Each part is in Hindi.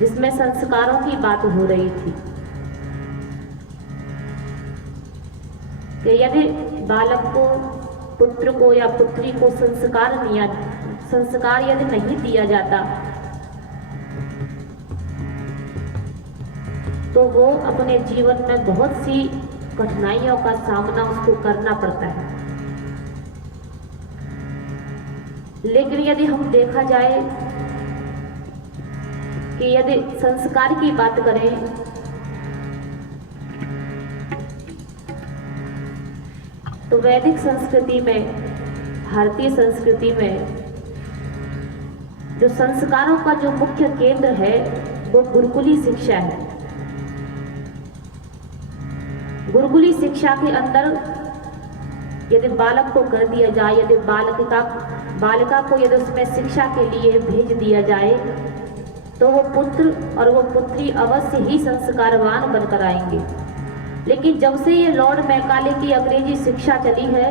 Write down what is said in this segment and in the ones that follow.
जिसमें संस्कारों की बात हो रही थी कि यदि बालक को, पुत्र को या पुत्री को संस्कार यदि नहीं दिया जाता तो वो अपने जीवन में बहुत सी कठिनाइयों का सामना उसको करना पड़ता है। लेकिन यदि हम देखा जाए कि यदि संस्कार की बात करें तो वैदिक संस्कृति में, भारतीय संस्कृति में जो संस्कारों का जो मुख्य केंद्र है वो गुरुकुली शिक्षा है। गुरुकुली शिक्षा के अंदर यदि बालक को कर दिया जाए, यदि बालिका को यदि उसमें शिक्षा के लिए भेज दिया जाए तो वो पुत्र और वो पुत्री अवश्य ही संस्कारवान बनकर आएंगे। लेकिन जब से ये लॉर्ड मैकाले की अंग्रेजी शिक्षा चली है,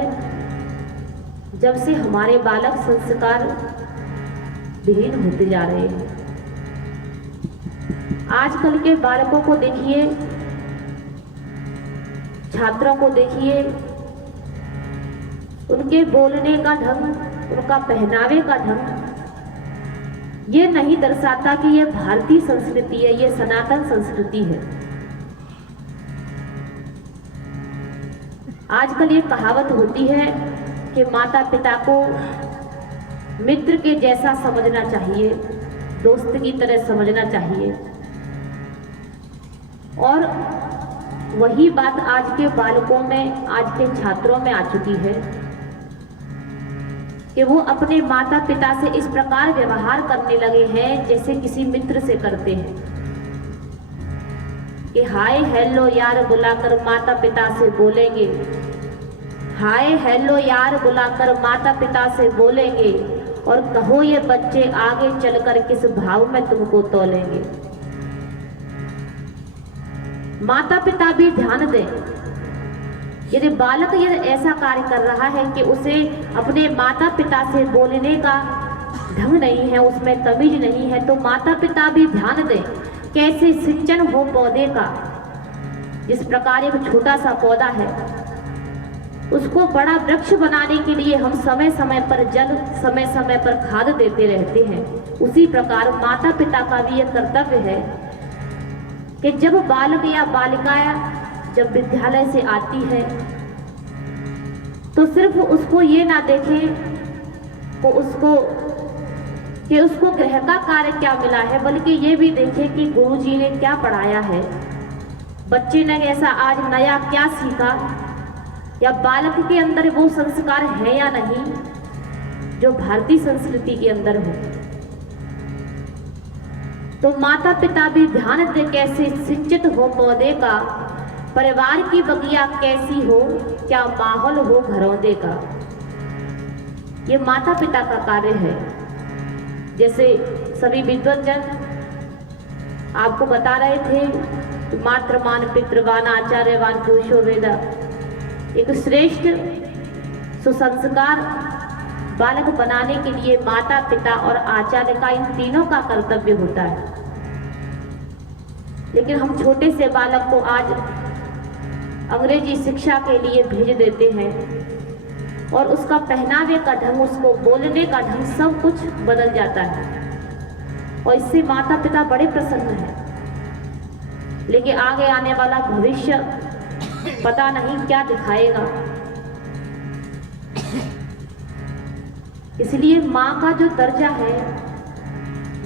जब से हमारे बालक संस्कार विहीन होते जा रहे हैं। आजकल के बालकों को देखिए, छात्रों को देखिए, उनके बोलने का ढंग, उनका पहनावे का ढंग ये नहीं दर्शाता कि ये भारतीय संस्कृति है, ये सनातन संस्कृति है। आजकल ये कहावत होती है कि माता पिता को मित्र के जैसा समझना चाहिए, दोस्त की तरह समझना चाहिए। और वही बात आज के बालकों में, आज के छात्रों में आ चुकी है कि वो अपने माता पिता से इस प्रकार व्यवहार करने लगे हैं जैसे किसी मित्र से करते हैं कि हाय हेलो यार बुलाकर माता पिता से बोलेंगे, हाय हेलो यार बुलाकर माता पिता से बोलेंगे और कहो ये बच्चे आगे चलकर किस भाव में तुमको तोलेंगे। माता पिता भी ध्यान दें, यदि बालक यदि ऐसा कार्य कर रहा है कि उसे अपने माता पिता से बोलने का ढंग नहीं है, उसमें तमीज नहीं है, तो माता पिता भी ध्यान दें कैसे सिंचन हो पौधे का। जिस प्रकार एक छोटा सा पौधा है, उसको बड़ा वृक्ष बनाने के लिए हम समय समय पर जल, समय समय पर खाद देते रहते हैं, उसी प्रकार माता पिता का भी यह कर्तव्य है कि जब बालक या बालिका जब विद्यालय से आती है तो सिर्फ उसको ये ना देखें कि उसको गृह का कार्य क्या मिला है, बल्कि ये भी देखें कि गुरुजी ने क्या पढ़ाया है, बच्चे ने ऐसा आज नया क्या सीखा, या बालक के अंदर वो संस्कार है या नहीं जो भारतीय संस्कृति के अंदर हो। तो माता पिता भी ध्यान दे कैसे सिंचित हो पौधे का, परिवार की बगिया कैसी हो, क्या माहौल हो घरौंदे का। ये माता पिता का कार्य है। जैसे सभी विद्वजन आपको बता रहे थे, मातृमान पितृवान आचार्यवान पुरुषो वेदा, एक श्रेष्ठ सुसंस्कार बालक बनाने के लिए माता पिता और आचार्य का, इन तीनों का कर्तव्य होता है। लेकिन हम छोटे से बालक को आज अंग्रेजी शिक्षा के लिए भेज देते हैं और उसका पहनावे का ढंग, उसको बोलने का ढंग सब कुछ बदल जाता है और इससे माता पिता बड़े प्रसन्न हैं। लेकिन आगे आने वाला भविष्य पता नहीं क्या दिखाएगा। इसलिए माँ का जो दर्जा है,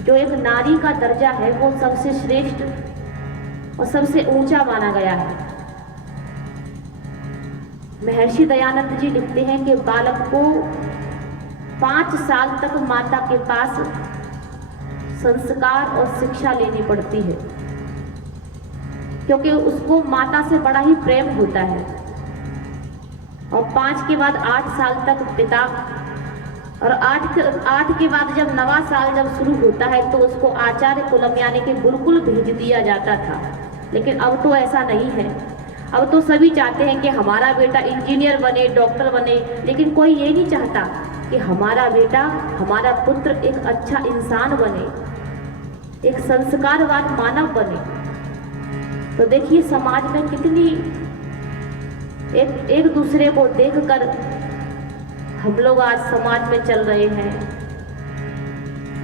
जो एक नारी का दर्जा है, वो सबसे श्रेष्ठ और सबसे ऊंचा माना गया है। महर्षि दयानंद जी लिखते हैं कि बालक को 5 साल तक माता के पास संस्कार और शिक्षा लेनी पड़ती है, क्योंकि उसको माता से बड़ा ही प्रेम होता है। और 5 के बाद 8 साल तक पिता, और 8 के बाद जब 9वां साल जब शुरू होता है तो उसको आचार्य कुलम यानी कि गुरुकुल भेज दिया जाता था। लेकिन अब तो ऐसा नहीं है। अब तो सभी चाहते हैं कि हमारा बेटा इंजीनियर बने, डॉक्टर बने, लेकिन कोई ये नहीं चाहता कि हमारा बेटा, हमारा पुत्र एक अच्छा इंसान बने। एक संस्कारवान मानव बने, तो देखिए समाज में कितनी एक दूसरे को देखकर हम लोग आज समाज में चल रहे हैं,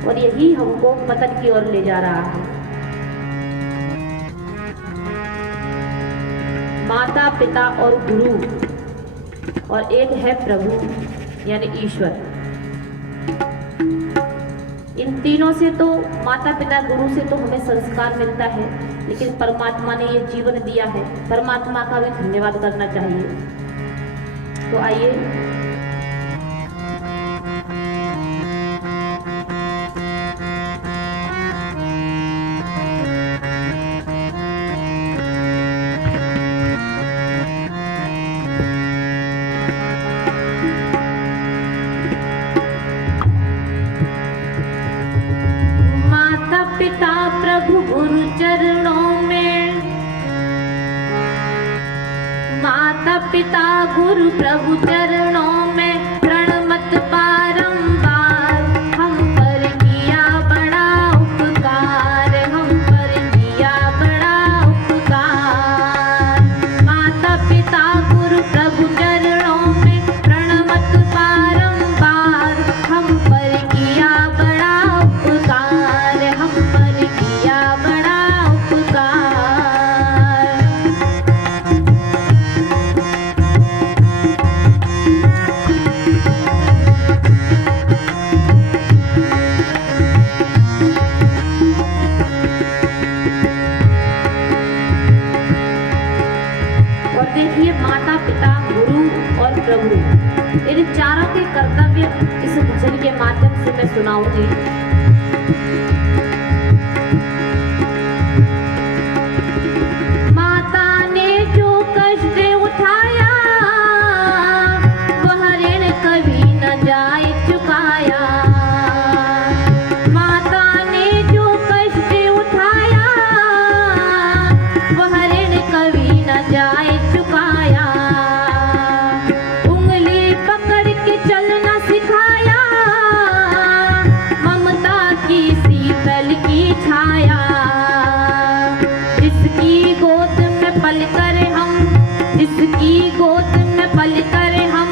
और यही हमको पतन की ओर ले जा रहा है। माता, पिता और गुरु, और एक है प्रभु यानी ईश्वर। इन तीनों से तो, माता, पिता, गुरु से तो हमें संस्कार मिलता है, लेकिन परमात्मा ने ये जीवन दिया है, परमात्मा का भी धन्यवाद करना चाहिए। तो आइए पिता प्रभु गुरु चरणों में, माता पिता गुरु प्रभु चरणों में प्रणमत बारंबार। हम पर किया बड़ा उपकार, हम पर किया बड़ा उपकार। माता पिता गुरु प्रभु चरणों में प्रणमत बारंबार। हम पर किया बड़ा उपकार, हम पर किया बड़ा उपकार। और देखिए माता पिता गुरु और प्रभु, इन चारों के कर्तव्य इस भजन के माध्यम से मैं सुनाऊंगी। माता ने जो कष्ट उठाया, वह ऋण कभी न जाए चुकाया। माता ने जो कष्ट उठाया, वह ऋण कभी न जाए चुकाया। उंगली पकड़ के चलना सिखाया, ममता की शीतल की छाया। जिसकी गोद में पल कर हम, जिसकी गोद में पल कर हम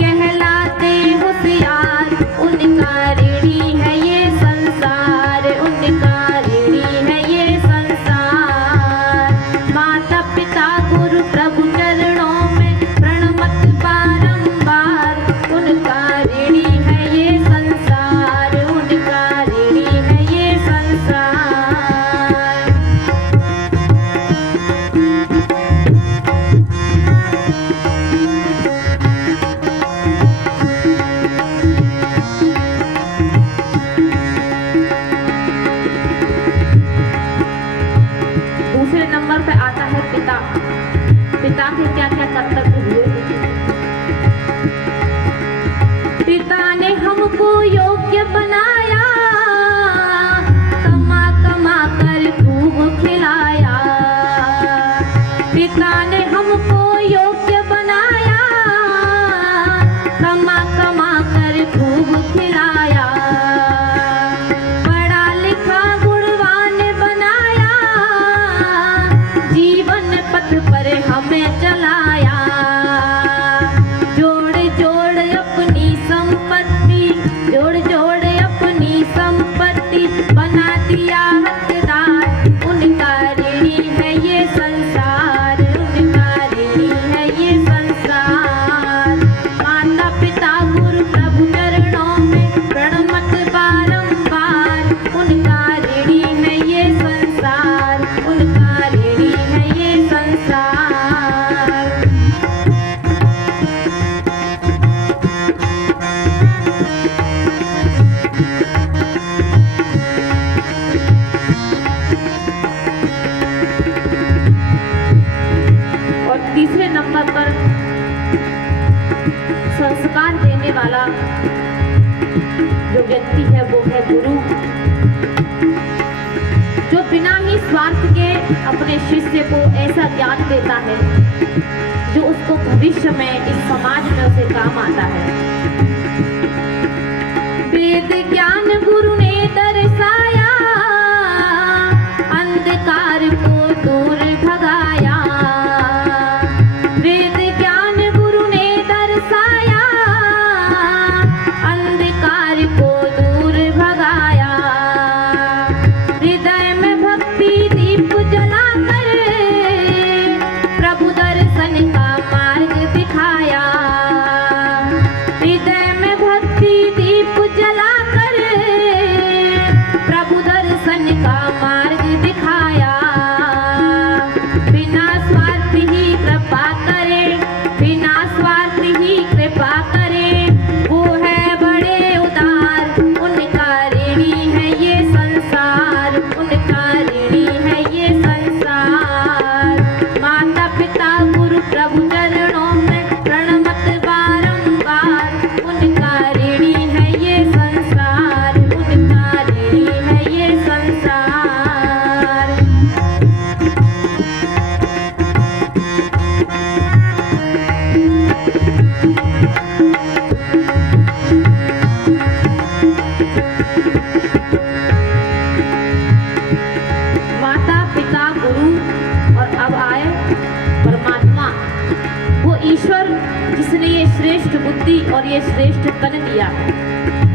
कहलाते होशियार, उनका ऋणी है ये संसार, उनका ऋणी है ये संसार। माता पिता गुरु प्रभु चरणों में प्रणमत बारंबार। उनका ऋणी है ये संसार, उनका ऋणी है ये संसार। दूसरे नंबर पे आता है पिता। पिता के क्या क्या कर्तव्य हुए? पिता ने हमको योग्य बनाया, कमा कमा कर खूब खिलाया। पिता ने हमको योग्य बनाया, कमा कमा कर खूब खिलाया। पढ़ा लिखा गुणवान बनाया, जीवन पथ पर हमें चलाया। जोड़ जोड़ अपनी संपत्ति, जोड़ जोड़ अपनी संपत्ति बना दिया हकदार। उनका ऋणी है ये संसार, उनका ऋणी है ये संसार। माता पिता गुरु प्रभु चरणों में प्रणमत बारंबार। उनका ऋणी है ये संसार, उनका ऋणी है ये संसार। और तीसरे नंबर पर संस्कार देने वाला जो व्यक्ति है वो है गुरु, जो बिना ही स्वार्थ के अपने शिष्य को ऐसा ज्ञान देता है जो उसको भविष्य में इस समाज में उसे काम आता है। वेद ज्ञान गुरु ने दर्शाया, श्रेष्ठ बुद्धि और ये श्रेष्ठ तन दिया।